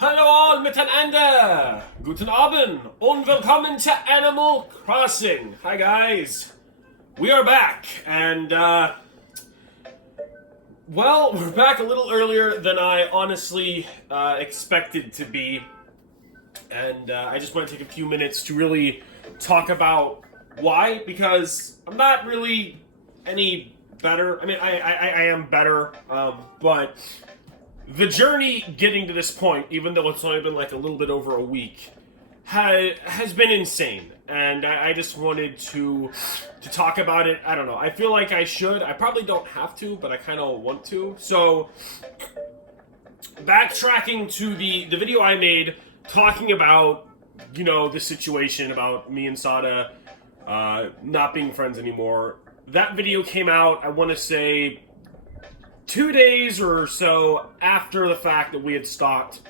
Hallo all miteinander! Guten Abend und willkommen to Animal Crossing. Hi guys, we are back, and well, we're back a little earlier than I honestly expected to be, and I just want to take a few minutes to really talk about why, because I'm not really any better. I mean, I am better, but the journey getting to this point, even though it's only been like a little bit over a week, has been insane. And I just wanted to talk about it. I don't know. I feel like I should. I probably don't have to, but I kind of want to. So, backtracking to the video I made talking about, you know, the situation about me and Sada not being friends anymore. That video came out, I want to say, 2 days or so after the fact that we had stopped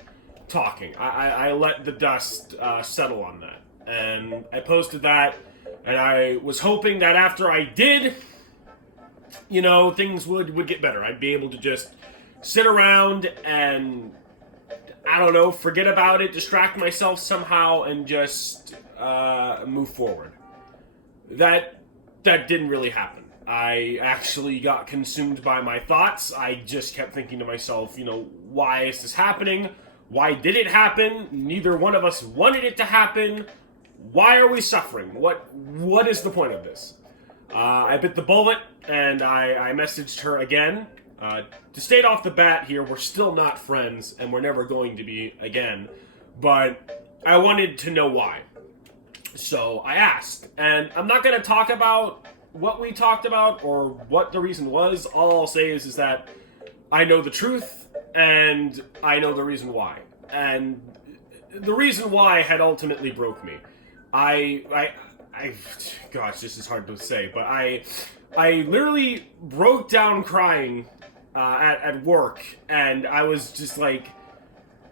talking. I let the dust settle on that. And I posted that, and I was hoping that after I did, you know, things would get better. I'd be able to just sit around and, I don't know, forget about it, distract myself somehow, and just move forward. That didn't really happen. I actually got consumed by my thoughts. I just kept thinking to myself, you know, why is this happening? Why did it happen? Neither one of us wanted it to happen. Why are we suffering? What is the point of this? I bit the bullet, and I messaged her again. To state off the bat here, we're still not friends, and we're never going to be again. But I wanted to know why. So I asked, and I'm not going to talk about what we talked about or what the reason was. All I'll say is that I know the truth, and I know the reason why. And the reason why had ultimately broke me. Gosh, this is hard to say, but I literally broke down crying at work, and I was just like,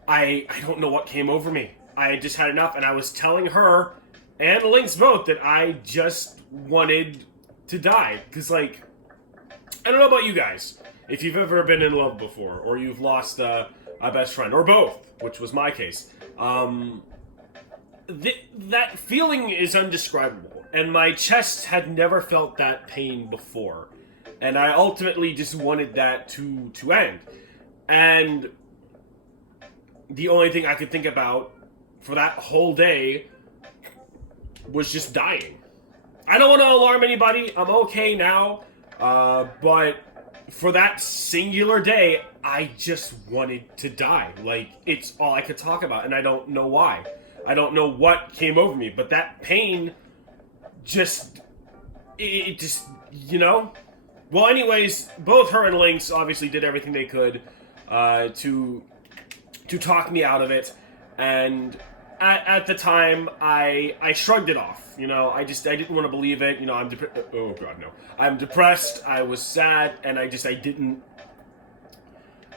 I don't know what came over me. I just had enough, and I was telling her and Lynx both that I just wanted to die. Because, like, I don't know about you guys, if you've ever been in love before, or you've lost a best friend, or both, which was my case. That feeling is indescribable, and my chest had never felt that pain before, and I ultimately just wanted that to end. And the only thing I could think about for that whole day was just dying. I don't want to alarm anybody. I'm okay now, but for that singular day, I just wanted to die. Like, it's all I could talk about, and I don't know why. I don't know what came over me, but that pain just, it just, you know? Well, anyways, both her and Lynx obviously did everything they could to talk me out of it, and at the time, I shrugged it off. You know, I didn't want to believe it. You know, oh god, no. I'm depressed, I was sad, and I didn't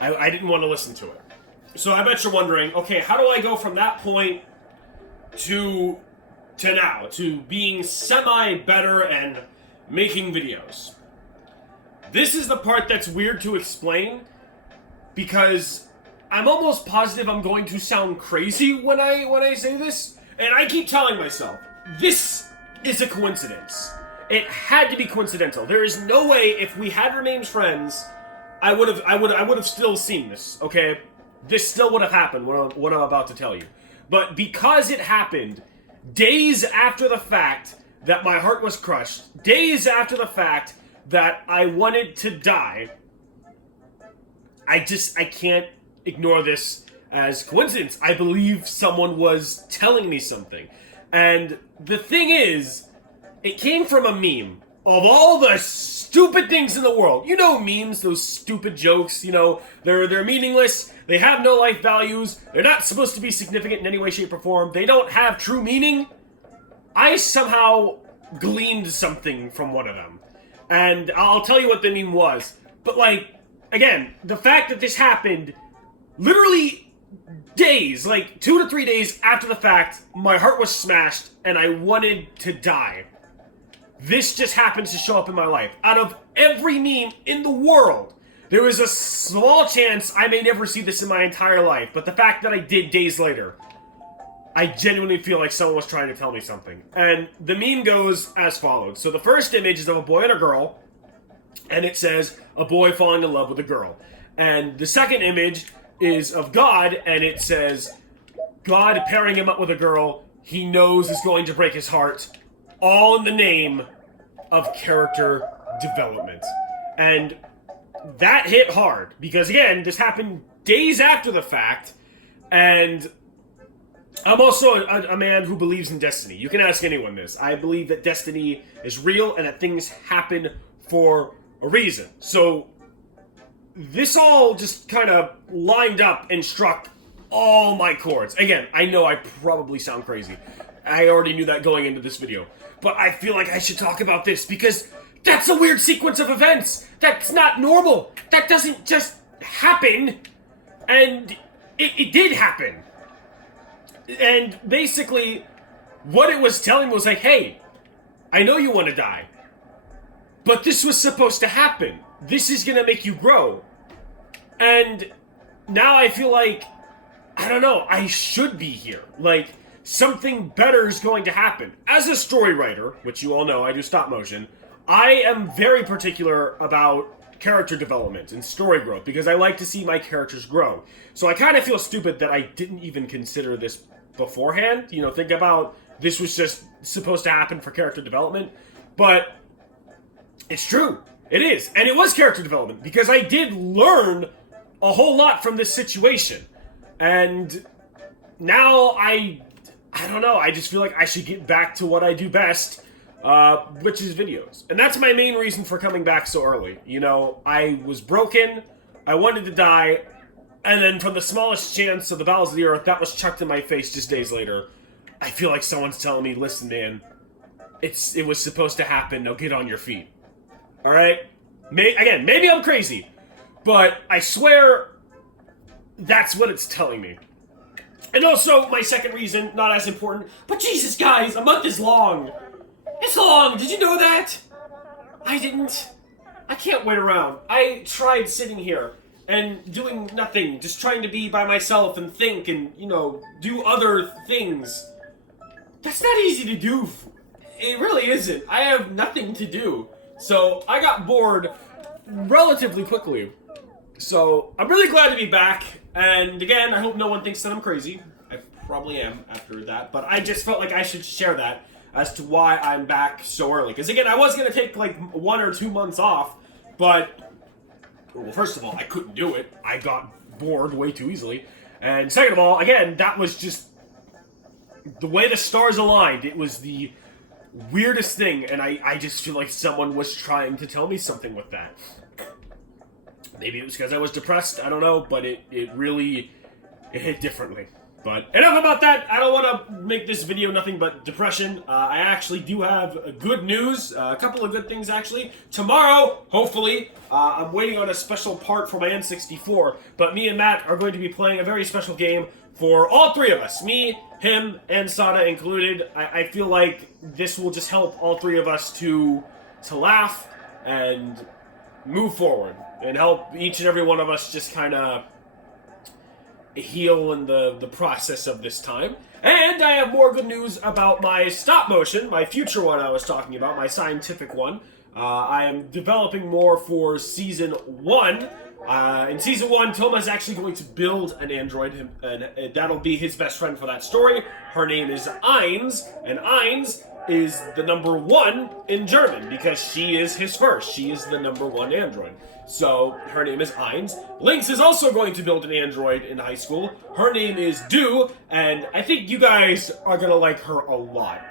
want to listen to it. So I bet you're wondering, okay, how do I go from that point to now, to being semi-better and making videos? This is the part that's weird to explain, because I'm almost positive I'm going to sound crazy when I say this, and I keep telling myself, this is a coincidence. It had to be coincidental. There is no way if we had remained friends, I would have still seen this. Okay, this still would have happened. What I'm about to tell you, but because it happened days after the fact that my heart was crushed, days after the fact that I wanted to die, I can't ignore this as coincidence. I believe someone was telling me something. And the thing is, it came from a meme. Of all the stupid things in the world, you know, memes, those stupid jokes, you know, they're meaningless, they have no life values, they're not supposed to be significant in any way, shape, or form, they don't have true meaning. I somehow gleaned something from one of them. And I'll tell you what the meme was. But, like, again, the fact that this happened literally days, like 2 to 3 days after the fact, my heart was smashed and I wanted to die. This just happens to show up in my life. Out of every meme in the world, There was a small chance I may never see this in my entire life, but the fact that I did days later, I genuinely feel like someone was trying to tell me something. And the meme goes as follows. So the first image is of a boy and a girl, and it says, a boy falling in love with a girl. And the second image is of God, and it says, God pairing him up with a girl he knows is going to break his heart, all in the name of character development. And that hit hard, because again, this happened days after the fact, and I'm also a man who believes in destiny. You can ask anyone this. I believe that destiny is real and that things happen for a reason. So this all just kind of lined up and struck all my chords. Again, I know I probably sound crazy. I already knew that going into this video. But I feel like I should talk about this because that's a weird sequence of events. That's not normal. That doesn't just happen. And it did happen. And basically, what it was telling me was like, hey, I know you want to die. But this was supposed to happen. This is going to make you grow. And now I feel like, I don't know, I should be here. Like, something better is going to happen. As a story writer, which you all know, I do stop motion, I am very particular about character development and story growth because I like to see my characters grow. So I kind of feel stupid that I didn't even consider this beforehand. You know, think about this was just supposed to happen for character development. But it's true. It is. And it was character development because I did learn a whole lot from this situation. And now I don't know, I just feel like I should get back to what I do best, which is videos. And that's my main reason for coming back so early. You know, I was broken, I wanted to die, and then from the smallest chance of the bowels of the earth, that was chucked in my face just days later. I feel like someone's telling me, listen man, it was supposed to happen, now get on your feet. Alright? Again, maybe I'm crazy, but I swear that's what it's telling me. And also, my second reason, not as important, but Jesus guys, a month is long. It's long, did you know that? I didn't. I can't wait around. I tried sitting here and doing nothing, just trying to be by myself and think and, you know, do other things. That's not easy to do. It really isn't. I have nothing to do. So, I got bored relatively quickly. So, I'm really glad to be back. And again, I hope no one thinks that I'm crazy. I probably am after that. But I just felt like I should share that as to why I'm back so early. Because again, I was going to take like 1 or 2 months off. But, well, first of all, I couldn't do it. I got bored way too easily. And second of all, again, that was just the way the stars aligned. It was the weirdest thing. And I just feel like someone was trying to tell me something with that. Maybe it was because I was depressed, I don't know, but it really hit differently. But enough about that. I don't want to make this video nothing but depression. I actually do have good news, a couple of good things actually. Tomorrow, hopefully, I'm waiting on a special part for my N64, but me and Matt are going to be playing a very special game for all three of us. Me, him, and Sada included. I feel like this will just help all three of us to laugh and move forward and help each and every one of us just kind of heal in the process of this time. And I have more good news about my stop motion, my future one I was talking about, my scientific one. I am developing more for Season 1. In Season 1, Toma's actually going to build an android, and that'll be his best friend for that story. Her name is Eins, and Eins is the number 1 in German, because she is his first. She is the number 1 android. So, her name is Eins. Lynx is also going to build an android in high school. Her name is Du, and I think you guys are going to like her a lot.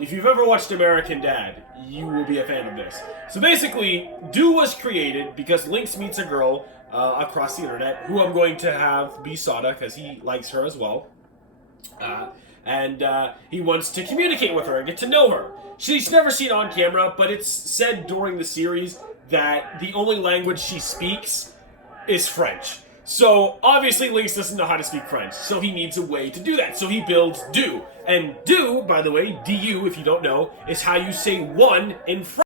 If you've ever watched American Dad, you will be a fan of this. So basically, Du was created because Lynx meets a girl across the internet, who I'm going to have be Sada, because he likes her as well. And he wants to communicate with her and get to know her. She's never seen on camera, but it's said during the series that the only language she speaks is French. So, obviously, Lynx doesn't know how to speak French, so he needs a way to do that. So he builds Du. And Du, by the way, D-U, if you don't know, is how you say one in French.